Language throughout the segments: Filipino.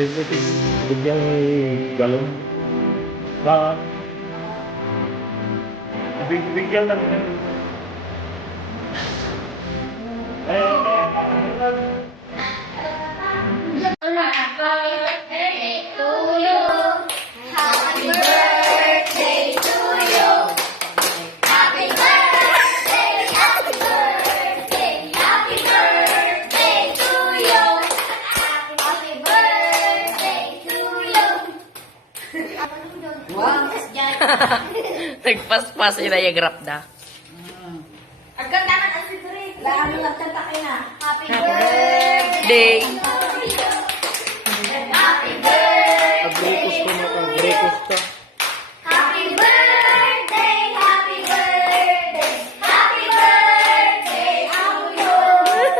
Bigyang galon. Ba? Bigyan ng... Nagpas-pas yung diagram na. Agad naman ang siguri. Lahat ng nagtatakin na. Happy Day. Happy birthday. Agrekos ko na, agrekos ka. Happy birthday. Happy birthday. Happy birthday. Happy birthday.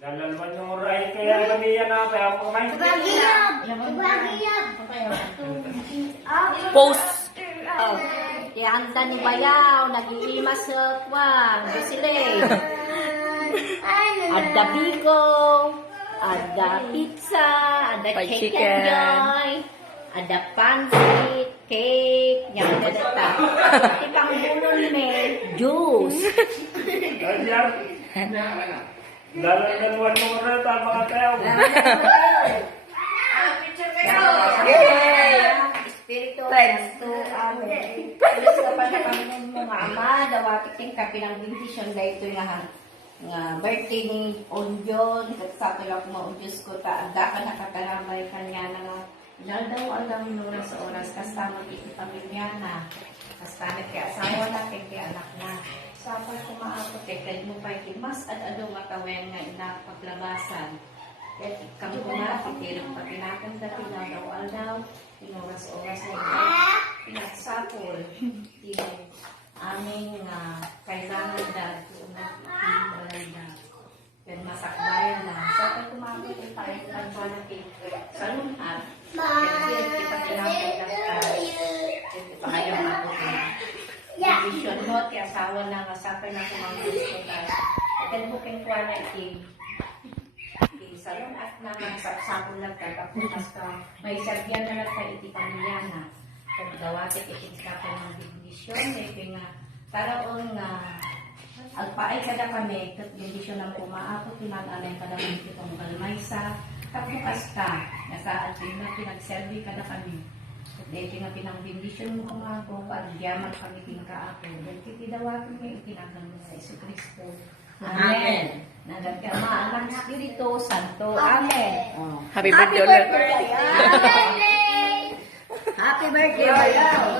Lalalaman yung oray kaya kami yan na, kaya po may... Post. Oh, ihanda ni Bayaw, nag-iimas sa kwan, Busilay. Ada biko, ada pizza, ada Fried cake chicken. and joy, ada pancit, cake, yang ada data. Tipang bulol ni juice. Lalalaman yung oray, tama ka tayo. Espiritu Santo, Amen. Yes, kapag nakaminom mo nga ama, dawati ting kapilang bendisyon na ito nga birthday ni Onjon, katsato lang mo, Diyos ko, taanda ka nakakalamay kanya na nga, inaldaw-aldaw nyo sa oras, kasama iti pamilya na, kasama kaya asawa na, kaya anak na. Sapag kumaakot, kaya mo pa iti mas at adong matawayan nga inapaglabasan. Kaya kami kumapit, tirang patinakanda, pinadaw-aldaw, pinuras-oras na ito, pinagsapol, aming kailangan na pinalay na, pero masakbayan na. Sapag kumapit, tayo ang panakin sa lunat, kaya kita pinakaganda, ito ayaw ako na. Vision mo, kaya asawa na, kasapay na kumapit ko tayo. Ito buking kwa na iti, salon at naman sapsapon lang ka tapos ka may sabyan na lang ka iti pamilya na pagdawatik iti ka ng bendisyon iti nga paraon nga agpaay kada kami kat bendisyon ang pumaakot pinag-alay kada kami itong galmaysa kapukas ka nasa atin na pinagservi kada kami at iti nga pinang bendisyon mo kumako paagyaman kami tinakaako at iti dawatin mo itinagal mo sa Isu Kristo. Amen. Nagkama ang Espiritu Santo. Amen. Oh. Happy birthday ulit. Happy birthday, Bayaw.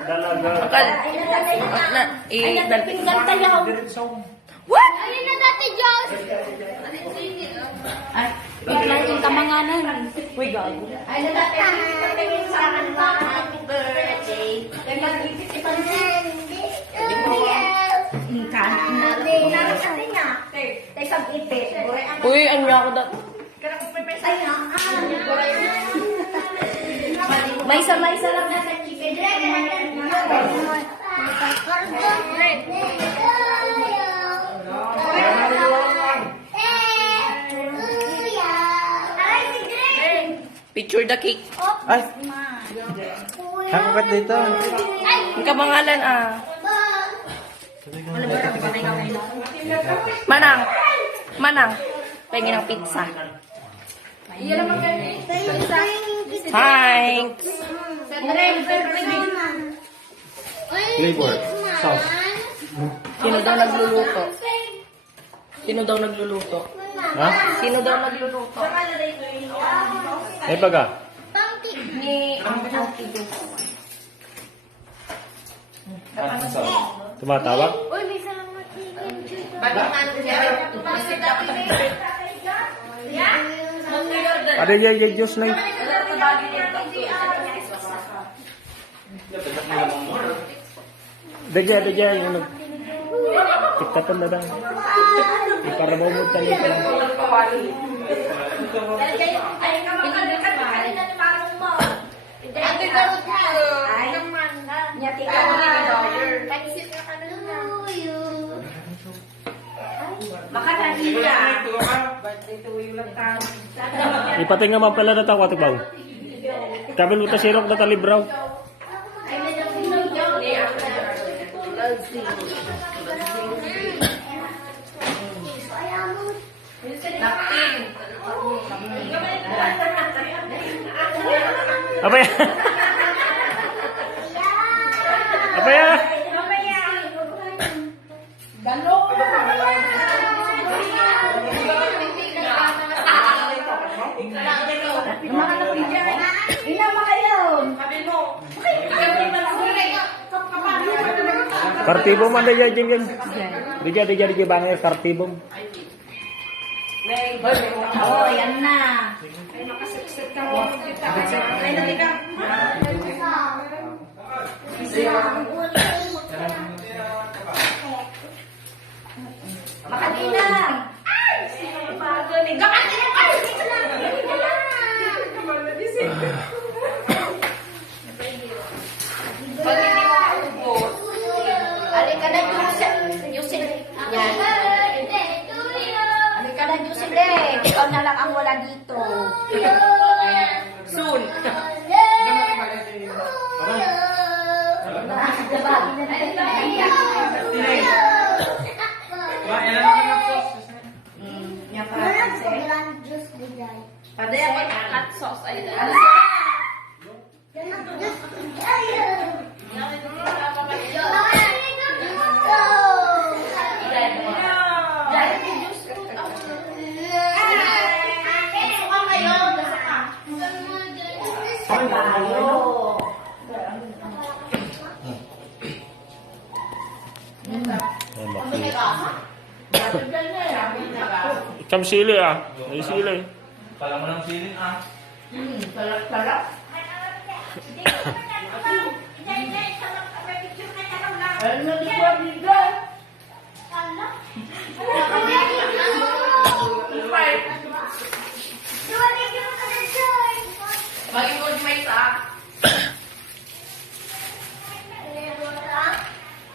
Dalaga. Ay, nagpinggan tayo. What? Ayun na dati, Diyos. Ay, lang yung kamanganan. Uy, gago. Ay, na dati, tingin sa akin ba, happy birthday. Nag-ibig si Pansin. Uy, ano ako daw? May isa lang na sa chicken. Picture the cake. Ay! Hanggat dito. Ang kamangalan Manang. Manang. Pahingin ng pizza. Thanks. Flavor. Sauce. Sino daw nagluluto? Sino daw nagluluto? Ha? Sino daw nagluluto? Ay baga. Ni Altido. Tumatawag? Ada ya Diyos na yun. Dagya yung nag... Tikatan na lang. Para mamut ka nito lang. Baka kanina. Birthday to you lang tao. Ipating naman pala na tawa, tibaw. Kabil mo ta sirok na talibraw. Apa ya? Apa ya? Kartibom ada ya jenggen. Dia bangnya kartibom. Oh, yan na. Ay, nalika. Makadina. Sino pa galing? Makadina pa! Dito na! Dito na! Pag hindi mo kaubos, alika na Yusin. Yan. Alika na Yusin din. Ikaw na lang ang wala dito. Soon. Pada yang cut sauce aja. Ikan sili ah, may sili. Kala mo ng silin ah. Talak-talak. Ano di ko dito? Bagi ko di may isa.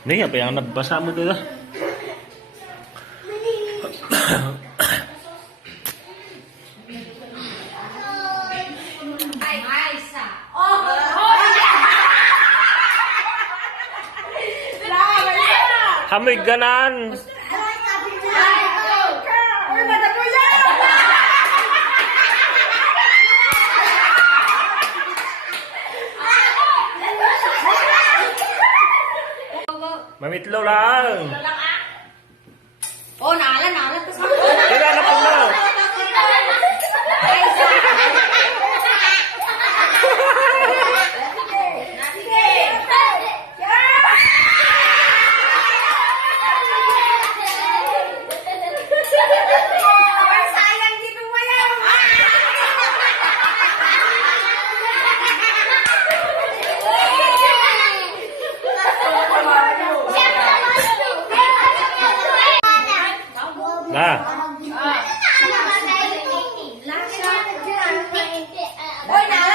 Ini apa yang nagbasa mo dito? Hamoy ganan. Mamitlo lang. Oh, nala. Kaya na po na. Nah, Oy, nala.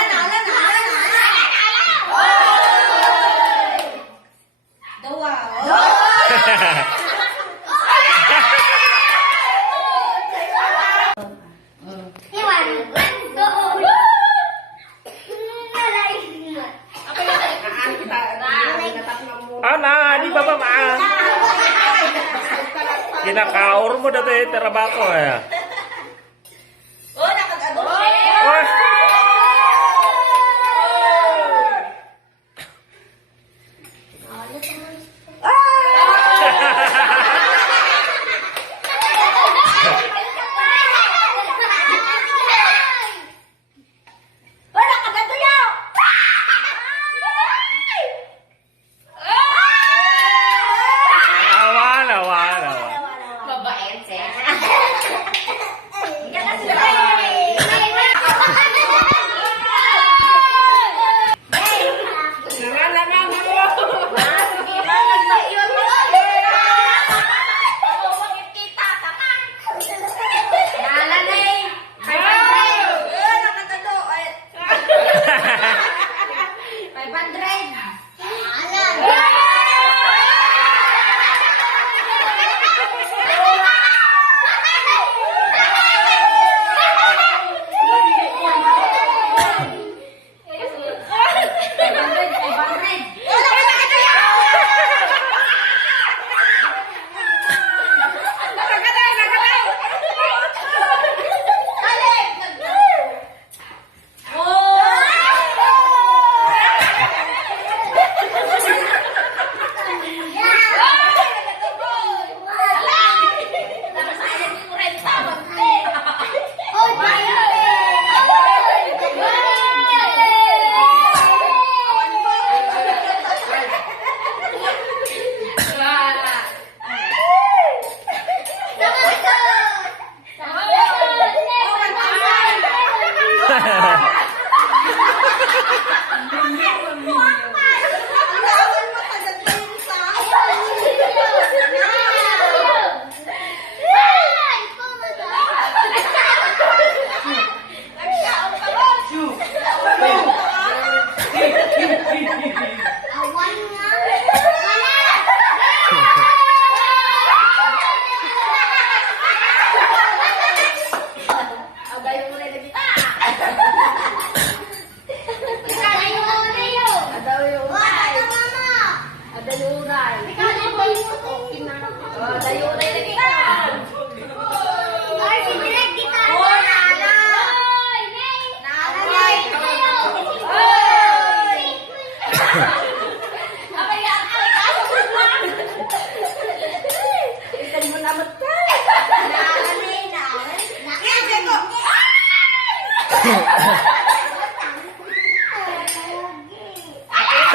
Dawa. Ana, di baba ma. Kinakaor mo dati trabaho ya. Oh, nakagano. Oh. Mabait, eh.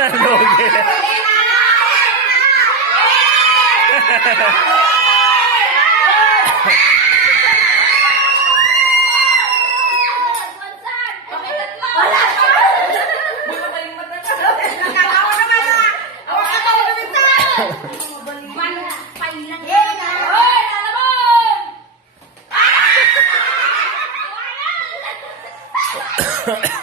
Lugi. Hoy, lalabog!